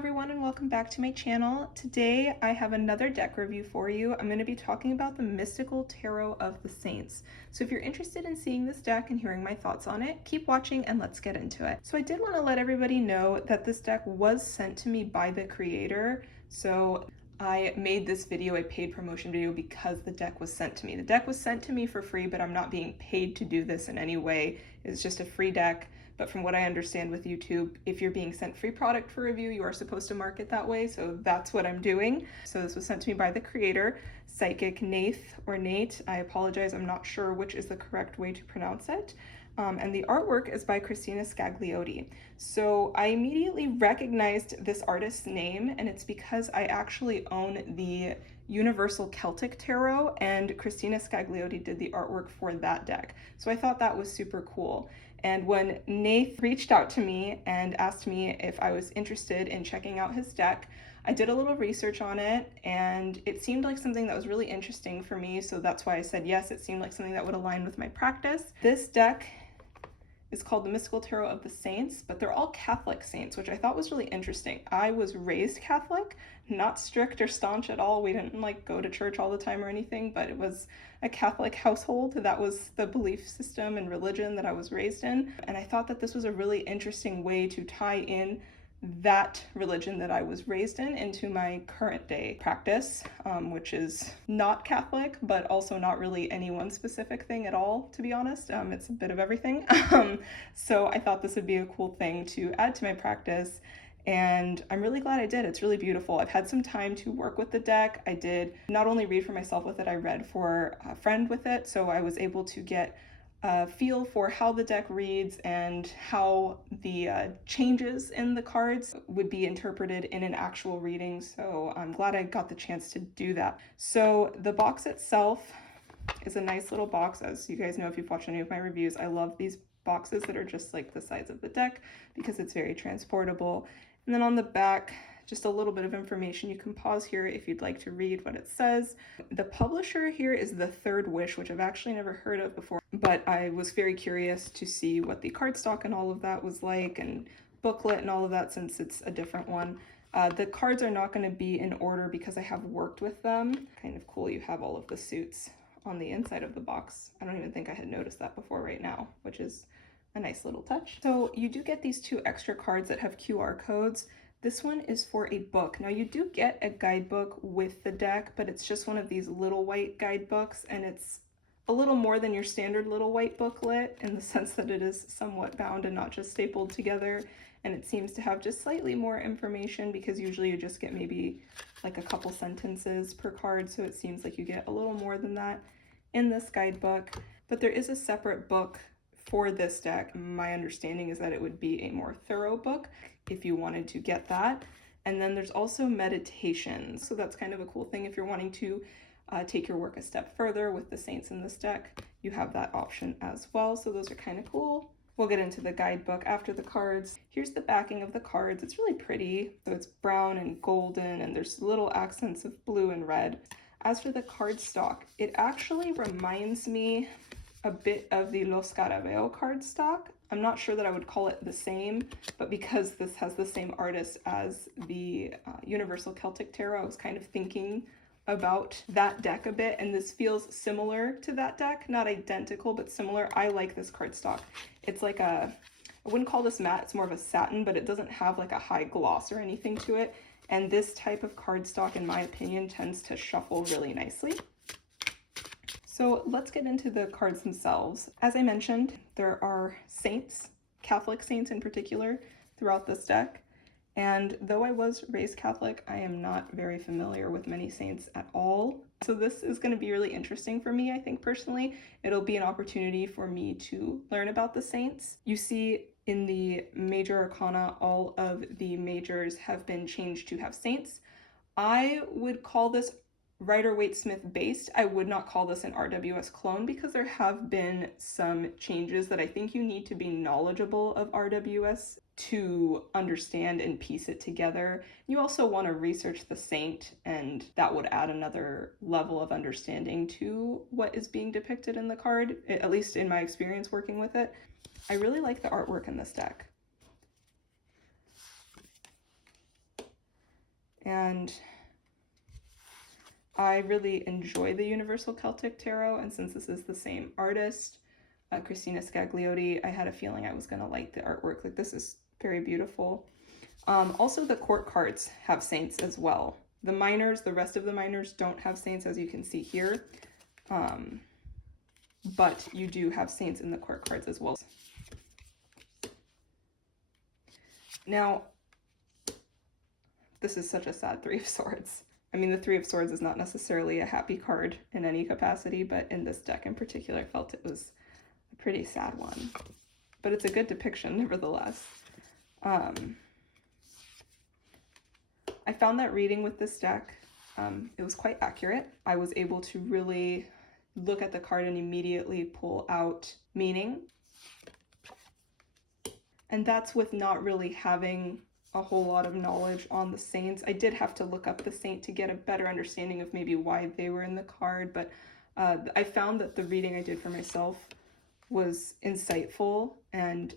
everyone, and welcome back to my channel. Today I have another deck review for you. I'm going to be talking about the Mystical Tarot of the Saints. So if you're interested in seeing this deck and hearing my thoughts on it, keep watching and let's get into it. So I did want to let everybody know that this deck was sent to me by the creator. So I made this video a paid promotion video because the deck was sent to me. The deck was sent to me for free, but I'm not being paid to do this in any way. It's just a free deck. But from what I understand with YouTube, if you're being sent free product for review, you are supposed to mark it that way. So that's what I'm doing. So this was sent to me by the creator, Psychic Nath or Nate. I apologize, I'm not sure which is the correct way to pronounce it. And the artwork is by Christina Scagliotti. So I immediately recognized this artist's name, and it's because I actually own the Universal Celtic Tarot, and Christina Scagliotti did the artwork for that deck. So I thought that was super cool. And when Nath reached out to me and asked me if I was interested in checking out his deck, I did a little research on it, and it seemed like something that was really interesting for me, so that's why I said yes. It seemed like something that would align with my practice. This deck is called the Mystical Tarot of the Saints, but they're all Catholic saints, which I thought was really interesting. I was raised Catholic, not strict or staunch at all. We didn't like go to church all the time or anything, but it was a Catholic household. That was the belief system and religion that I was raised in. And I thought that this was a really interesting way to tie in that religion that I was raised in into my current day practice, which is not Catholic, but also not really any one specific thing at all, to be honest. It's a bit of everything. So I thought this would be a cool thing to add to my practice, and I'm really glad I did. It's really beautiful. I've had some time to work with the deck. I did not only read for myself with it, I read for a friend with it, so I was able to get feel for how the deck reads and how the changes in the cards would be interpreted in an actual reading. So I'm glad I got the chance to do that. So the box itself is a nice little box. As you guys know, if you've watched any of my reviews, I love these boxes that are just like the size of the deck because it's very transportable. And then on the back, just a little bit of information. You can pause here if you'd like to read what it says. The publisher here is The Third Wish, which I've actually never heard of before, but I was very curious to see what the cardstock and all of that was like, and booklet and all of that, since it's a different one. The cards are not going to be in order because I have worked with them. Kind of cool, you have all of the suits on the inside of the box. I don't even think I had noticed that before right now, which is a nice little touch. So you do get these 2 extra cards that have QR codes. This one is for a book. Now you do get a guidebook with the deck, but it's just one of these little white guidebooks, and it's a little more than your standard little white booklet in the sense that it is somewhat bound and not just stapled together. And it seems to have just slightly more information because usually you just get maybe like a couple sentences per card. So it seems like you get a little more than that in this guidebook. But there is a separate book for this deck. My understanding is that it would be a more thorough book if you wanted to get that. And then there's also meditations. So that's kind of a cool thing if you're wanting to take your work a step further with the saints in this deck. You have that option as well. So those are kind of cool. We'll get into the guidebook after the cards. Here's the backing of the cards. It's really pretty. So it's brown and golden, and there's little accents of blue and red. As for the cardstock, it actually reminds me a bit of the Los Scarabeo cardstock. I'm not sure that I would call it the same, but because this has the same artist as the Universal Celtic Tarot, I was kind of thinking about that deck a bit, and this feels similar to that deck. Not identical, but similar. I like this cardstock. It's like I wouldn't call this matte, it's more of a satin, but it doesn't have like a high gloss or anything to it. And this type of cardstock, in my opinion, tends to shuffle really nicely. So let's get into the cards themselves. As I mentioned, there are saints, Catholic saints in particular, throughout this deck. And though I was raised Catholic, I am not very familiar with many saints at all. So this is going to be really interesting for me, I think personally. It'll be an opportunity for me to learn about the saints. You see in the major arcana, all of the majors have been changed to have saints. I would call this Rider-Waite-Smith based. I would not call this an RWS clone because there have been some changes that I think you need to be knowledgeable of RWS to understand and piece it together. You also want to research the saint, and that would add another level of understanding to what is being depicted in the card, at least in my experience working with it. I really like the artwork in this deck. And I really enjoy the Universal Celtic Tarot, and since this is the same artist, Christina Scagliotti, I had a feeling I was going to like the artwork. Like, this is very beautiful. Also, the court cards have saints as well. The minors, the rest of the minors don't have saints, as you can see here. But you do have saints in the court cards as well. Now, this is such a sad Three of Swords. I mean, the Three of Swords is not necessarily a happy card in any capacity, but in this deck in particular, I felt it was a pretty sad one. But it's a good depiction, nevertheless. I found that reading with this deck, it was quite accurate. I was able to really look at the card and immediately pull out meaning. And that's with not really having a whole lot of knowledge on the saints. I did have to look up the saint to get a better understanding of maybe why they were in the card, but I found that the reading I did for myself was insightful, and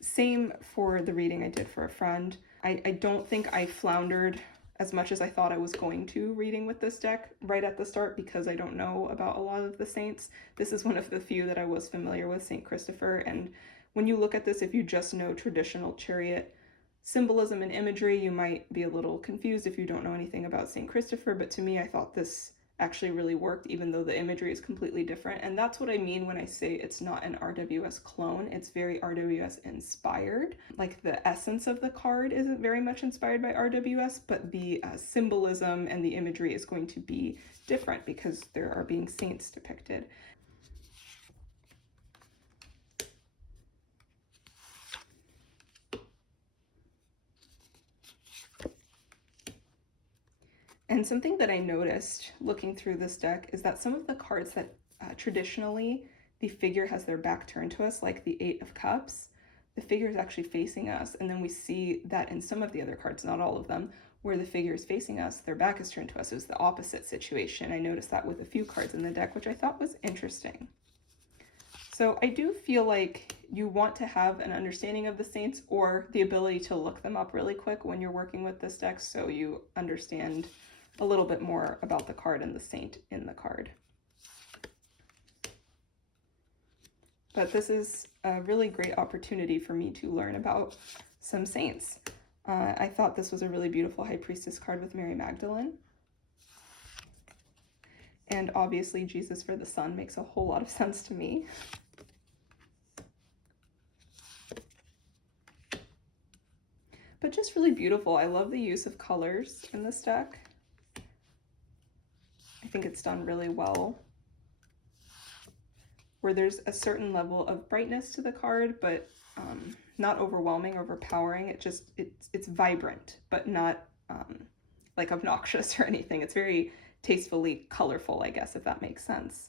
same for the reading I did for a friend. I don't think I floundered as much as I thought I was going to reading with this deck right at the start, because I don't know about a lot of the saints. This is one of the few that I was familiar with, St. Christopher, and when you look at this, if you just know traditional chariot symbolism and imagery, you might be a little confused if you don't know anything about St. Christopher, but to me, I thought this actually really worked, even though the imagery is completely different. And that's what I mean when I say it's not an RWS clone. It's very RWS inspired. Like, the essence of the card isn't very much inspired by RWS, but the symbolism and the imagery is going to be different because there are being saints depicted. And something that I noticed looking through this deck is that some of the cards that traditionally the figure has their back turned to us, like the Eight of Cups, the figure is actually facing us. And then we see that in some of the other cards, not all of them, where the figure is facing us, their back is turned to us. It was the opposite situation. I noticed that with a few cards in the deck, which I thought was interesting. So I do feel like you want to have an understanding of the saints, or the ability to look them up really quick when you're working with this deck, so you understand a little bit more about the card and the saint in the card. But this is a really great opportunity for me to learn about some saints. I thought this was a really beautiful High Priestess card with Mary Magdalene. And obviously Jesus for the Sun makes a whole lot of sense to me. But just really beautiful. I love the use of colors in this deck. I think it's done really well, where there's a certain level of brightness to the card, but not overwhelming, overpowering. It's vibrant, but not like obnoxious or anything. It's very tastefully colorful, I guess, if that makes sense.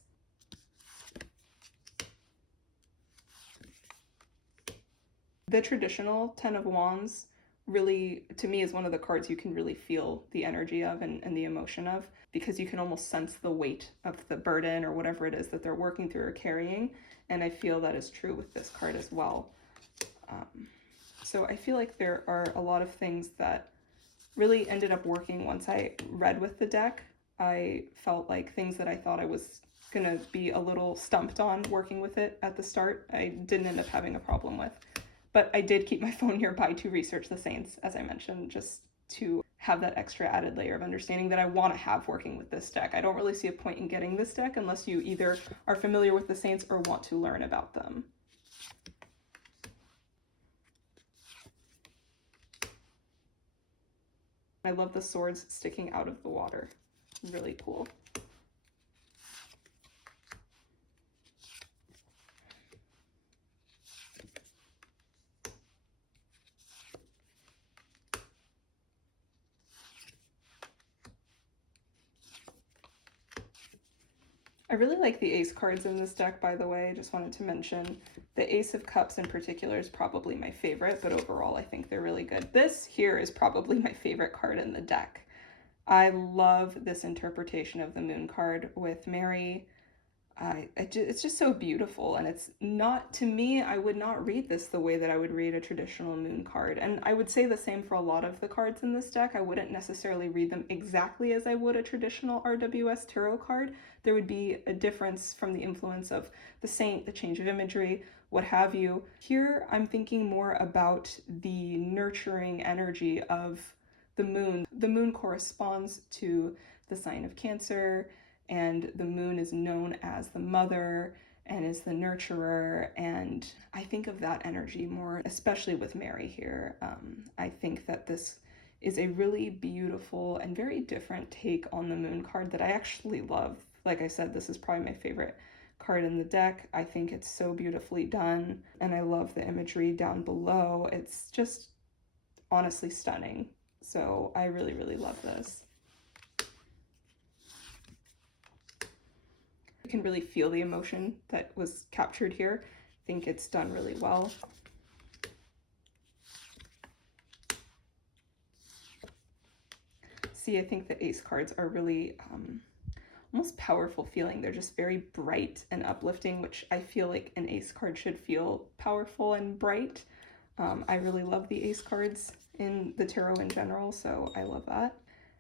The traditional Ten of Wands really, to me, is one of the cards you can really feel the energy of and the emotion of, because you can almost sense the weight of the burden or whatever it is that they're working through or carrying. And I feel that is true with this card as well. So I feel like there are a lot of things that really ended up working once I read with the deck. I felt like things that I thought I was gonna be a little stumped on working with it at the start, I didn't end up having a problem with. But I did keep my phone nearby to research the saints, as I mentioned, just to have that extra added layer of understanding that I want to have working with this deck. I don't really see a point in getting this deck unless you either are familiar with the saints or want to learn about them. I love the swords sticking out of the water. Really cool. I really like the ace cards in this deck, by the way. I just wanted to mention the Ace of Cups in particular is probably my favorite, but overall I think they're really good. This here is probably my favorite card in the deck. I love this interpretation of the Moon card with Mary it's just so beautiful, and it's not, to me, I would not read this the way that I would read a traditional moon card. And I would say the same for a lot of the cards in this deck. I wouldn't necessarily read them exactly as I would a traditional RWS tarot card. There would be a difference from the influence of the saint, the change of imagery, what have you. Here, I'm thinking more about the nurturing energy of the moon. The moon corresponds to the sign of Cancer, and the moon is known as the mother and is the nurturer, and I think of that energy more, especially with Mary here. I think that this is a really beautiful and very different take on the moon card that I actually love. Like I said, this is probably my favorite card in the deck. I think it's so beautifully done, and I love the imagery down below. It's just honestly stunning. So I really, really love this. You can really feel the emotion that was captured here. I think it's done really well. See, I think the ace cards are really almost powerful feeling. They're just very bright and uplifting, which I feel like an ace card should feel powerful and bright. I really love the ace cards in the tarot in general, so I love that.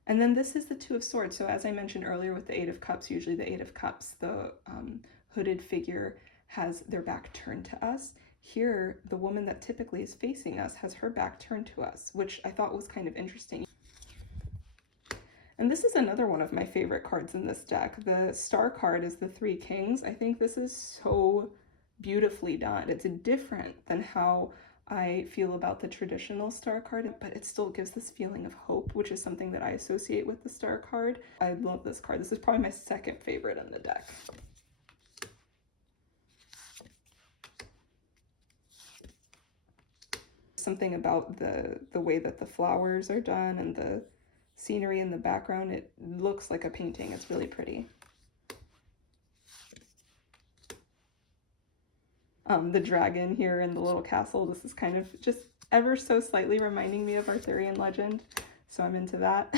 And then this is the Two of Swords. So as I mentioned earlier with the Eight of Cups, usually the Eight of Cups, the hooded figure has their back turned to us. Here, the woman that typically is facing us has her back turned to us, which I thought was kind of interesting. And this is another one of my favorite cards in this deck. The star card is the Three Kings. I think this is so beautifully done. It's different than how I feel about the traditional star card, but it still gives this feeling of hope, which is something that I associate with the star card. I love this card. This is probably my second favorite in the deck. Something about the way that the flowers are done and the scenery in the background, it looks like a painting. It's really pretty. The dragon here in the little castle, this is kind of just ever so slightly reminding me of Arthurian legend, so I'm into that.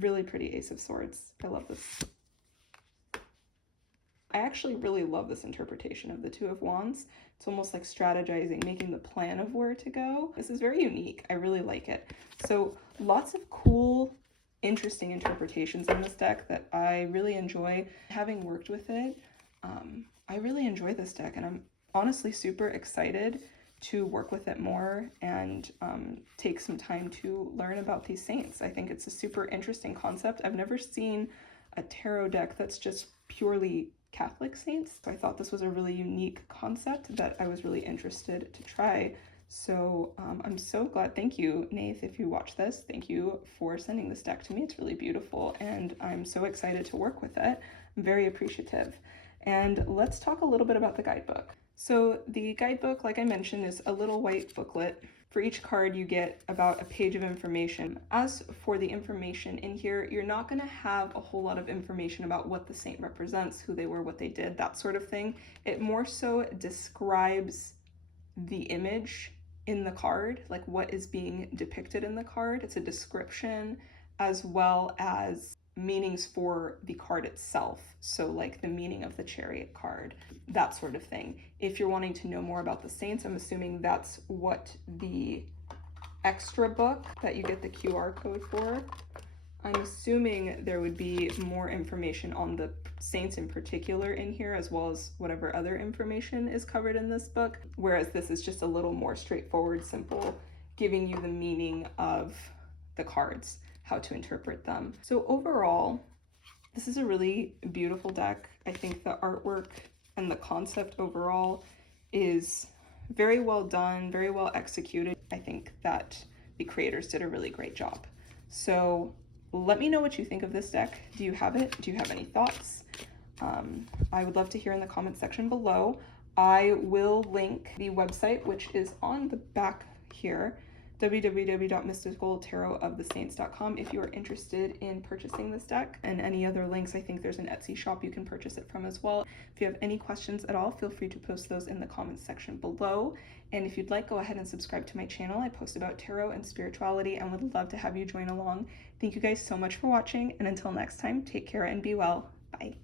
Really pretty Ace of Swords. I love this. I actually really love this interpretation of the Two of Wands. It's almost like strategizing, making the plan of where to go. This is very unique. I really like it. So lots of cool, interesting interpretations in this deck that I really enjoy. Having worked with it, I really enjoy this deck, and I'm honestly super excited to work with it more and take some time to learn about these saints. I think it's a super interesting concept. I've never seen a tarot deck that's just purely Catholic saints. So I thought this was a really unique concept that I was really interested to try. So I'm so glad. Thank you, Nath, if you watch this. Thank you for sending this deck to me. It's really beautiful, and I'm so excited to work with it. I'm very appreciative. And let's talk a little bit about the guidebook. So the guidebook, like I mentioned, is a little white booklet. For each card, you get about a page of information. As for the information in here, you're not going to have a whole lot of information about what the saint represents, who they were, what they did, that sort of thing. It more so describes the image in the card, like what is being depicted in the card. It's a description as well as meanings for the card itself. So like the meaning of the Chariot card, that sort of thing. If you're wanting to know more about the saints, I'm assuming that's what the extra book that you get the QR code for. I'm assuming there would be more information on the saints in particular in here, as well as whatever other information is covered in this book, whereas this is just a little more straightforward, simple, giving you the meaning of the cards, how to interpret them. So overall, this is a really beautiful deck. I think the artwork and the concept overall is very well done, very well executed. I think that the creators did a really great job. So let me know what you think of this deck. Do you have it? Do you have any thoughts? I would love to hear in the comment section below. I will link the website, which is on the back here, www.mysticaltarotofthesaints.com, if you are interested in purchasing this deck, and any other links. I think there's an Etsy shop you can purchase it from as well. If you have any questions at all, feel free to post those in the comments section below. And if you'd like, go ahead and subscribe to my channel. I post about tarot and spirituality and would love to have you join along. Thank you guys so much for watching, and until next time, take care and be well. Bye.